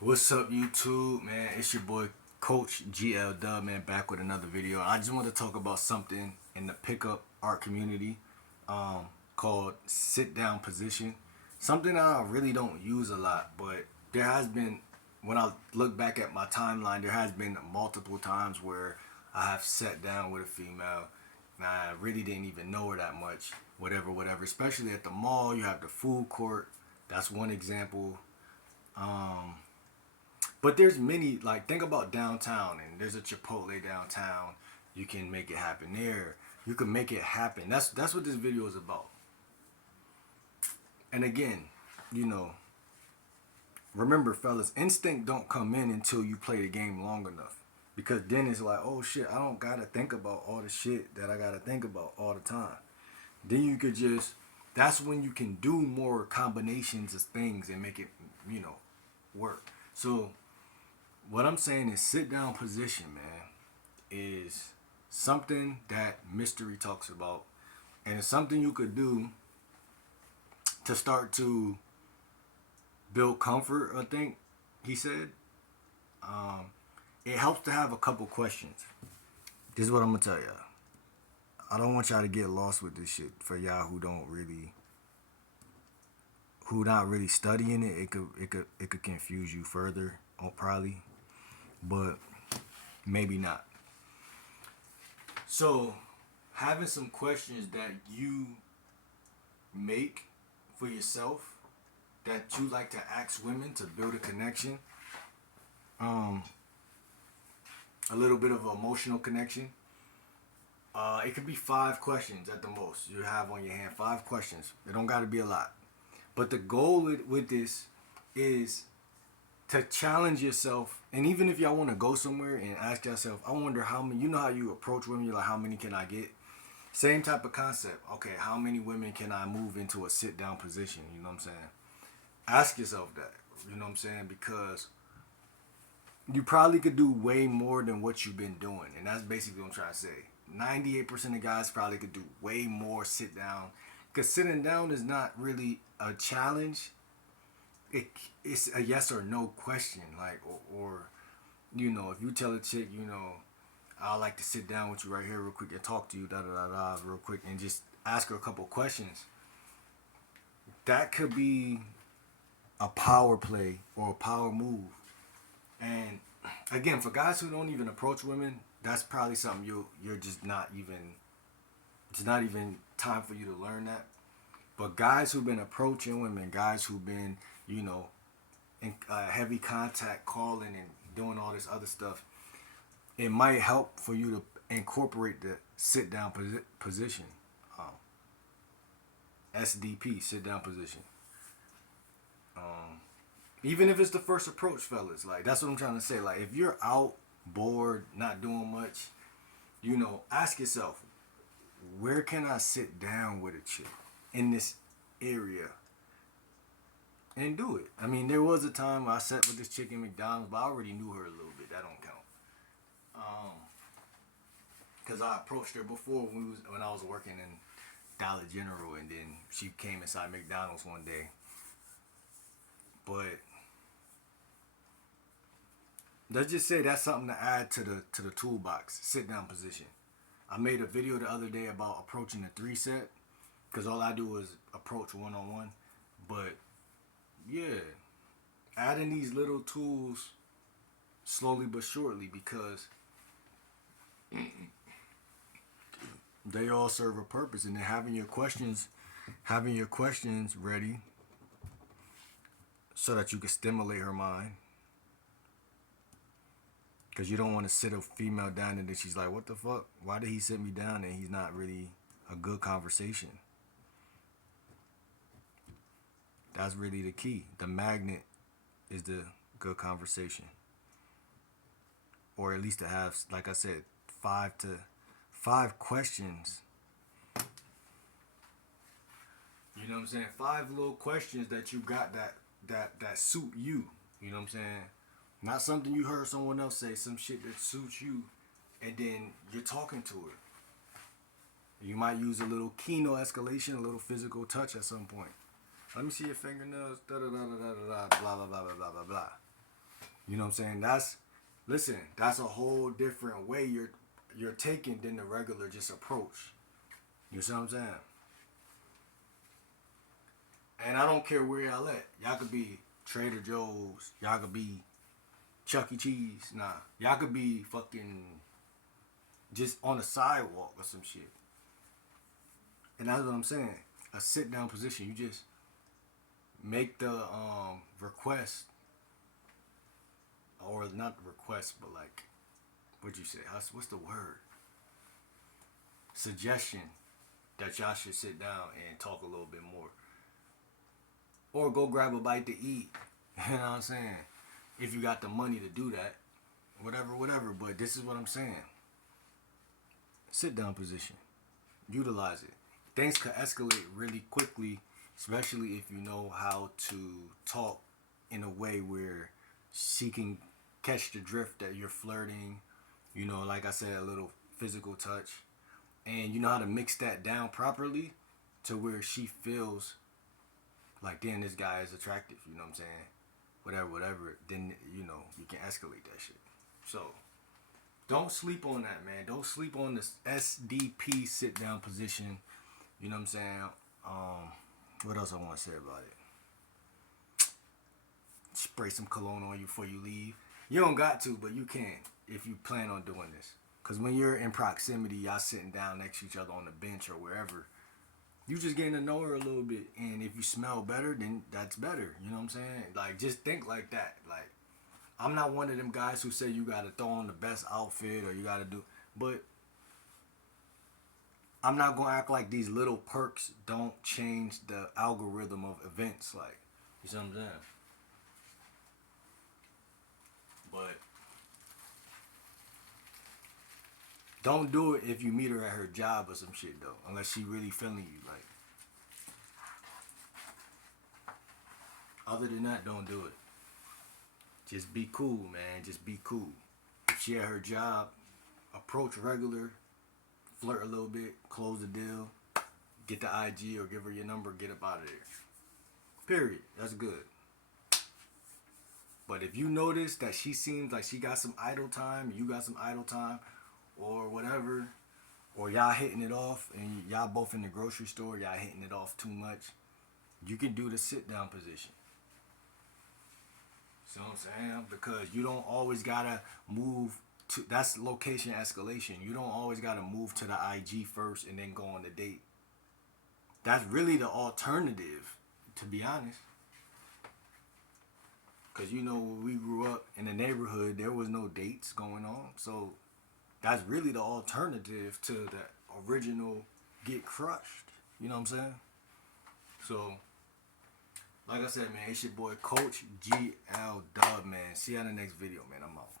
What's up, YouTube, man? It's your boy Coach GL Dub, man, back with another video. I just want to talk about something in the pickup art community, called sit down position. Something that I really don't use a lot, but there has been, when I look back at my timeline, there has been multiple times where I have sat down with a female and I really didn't even know her that much. Whatever, whatever. Especially at the mall, you have the food court. That's one example. Um, but there's many, like, think about downtown, and there's a Chipotle downtown. You can make it happen there. You can make it happen. That's what this video is about. And again, you know, remember, fellas, instinct don't come in until you play the game long enough. Because then it's like, oh shit, I don't gotta think about all the shit that I gotta think about all the time. Then you could just, that's when you can do more combinations of things and make it, you know, work. So what I'm saying is sit down position, man, is something that mystery talks about, and it's something you could do to start to build comfort. I think he said it helps to have a couple questions. This is what I'm gonna tell y'all. I don't want y'all to get lost with this shit. For y'all who don't really, who not really studying it, it could confuse you further, probably, but maybe not. So, having some questions that you make for yourself, that you like to ask women to build a connection, um, a little bit of an emotional connection. It could be 5 questions at the most you have on your hand. 5 questions. It don't got to be a lot. But the goal with this is to challenge yourself. And even if y'all want to go somewhere and ask yourself, I wonder how many, you know how you approach women, you're like, how many can I get? Same type of concept. Okay, how many women can I move into a sit down position? You know what I'm saying? Ask yourself that. You know what I'm saying? Because you probably could do way more than what you've been doing. And that's basically what I'm trying to say. 98% of guys probably could do way more sit down. Because sitting down is not really a challenge. It's a yes or no question. Like, or you know, if you tell a chick, you know, I like to sit down with you right here real quick and talk to you, da da da da, real quick, and just ask her a couple questions. That could be a power play or a power move. And again, for guys who don't even approach women, that's probably something you're just not even. It's not even time for you to learn that. But guys who've been approaching women, guys who've been, you know, in heavy contact, calling and doing all this other stuff, it might help for you to incorporate the sit down position. Um, SDP, sit down position. Um, Even if it's the first approach, fellas, like that's what I'm trying to say. Like if you're out, bored, not doing much, you know, ask yourself, where can I sit down with a chick in this area and do it? I mean, there was a time I sat with this chick in McDonald's, but I already knew her a little bit. That don't count. Cause I approached her before when I was working in Dollar General, and then she came inside McDonald's one day. But let's just say that's something to add to the toolbox. Sit down position. I made a video the other day about approaching the 3 set, because all I do is approach one on one. But yeah, adding these little tools slowly but surely, because they all serve a purpose, and then having your questions ready so that you can stimulate her mind. Because you don't want to sit a female down and then she's like, what the fuck? Why did he sit me down and he's not really a good conversation? That's really the key. The magnet is the good conversation. Or at least to have, like I said, 5 questions. You know what I'm saying? 5 little questions that you got that suit you. You know what I'm saying? Not something you heard someone else say, some shit that suits you, and then you're talking to it. You might use a little kino escalation, a little physical touch at some point. Let me see your fingernails, da da da da da da, blah blah blah blah blah blah blah. You know what I'm saying? That's a whole different way you're taking than the regular just approach. You see what I'm saying? And I don't care where y'all at. Y'all could be Trader Joe's. Y'all could be Chuck E. Cheese. Nah. Y'all could be fucking just on the sidewalk or some shit. And that's what I'm saying. A sit down position. You just make the request, or not request, but like, what'd you say? What's the word? Suggestion that y'all should sit down and talk a little bit more. Or go grab a bite to eat. You know what I'm saying? If you got the money to do that. Whatever. But this is what I'm saying. Sit down position. Utilize it. Things could escalate really quickly, especially if you know how to talk in a way where she can catch the drift that you're flirting. You know, like I said, a little physical touch. And you know how to mix that down properly to where she feels like, damn, this guy is attractive. You know what I'm saying? Whatever. Then, you know, you can escalate that shit. So, don't sleep on that, man. Don't sleep on this SDP sit down position. You know what I'm saying? What else I want to say about it? Spray some cologne on you before you leave. You don't got to, but you can if you plan on doing this. Because when you're in proximity, y'all sitting down next to each other on the bench or wherever, you just getting to know her a little bit. And if you smell better, then that's better. You know what I'm saying? Like, just think like that. Like, I'm not one of them guys who say you got to throw on the best outfit or you got to do. But I'm not going to act like these little perks don't change the algorithm of events. Like, you see what I'm saying? But don't do it if you meet her at her job or some shit, though. Unless she really feeling you. Like, other than that, don't do it. Just be cool, man. Just be cool. If she at her job, approach regular, flirt a little bit, close the deal, get the IG or give her your number, get up out of there. Period. That's good. But if you notice that she seems like she got some idle time, you got some idle time, or whatever, or y'all hitting it off and y'all both in the grocery store, y'all hitting it off too much, you can do the sit down position. See what I'm saying? Because you don't always gotta move to, that's location escalation. You don't always gotta move to the IG first and then go on the date. That's really the alternative, to be honest. Because you know, when we grew up in the neighborhood, there was no dates going on. So that's really the alternative to the original get crushed. You know what I'm saying? So, like I said, man, it's your boy Coach GL Dub, man. See you on the next video, man. I'm out.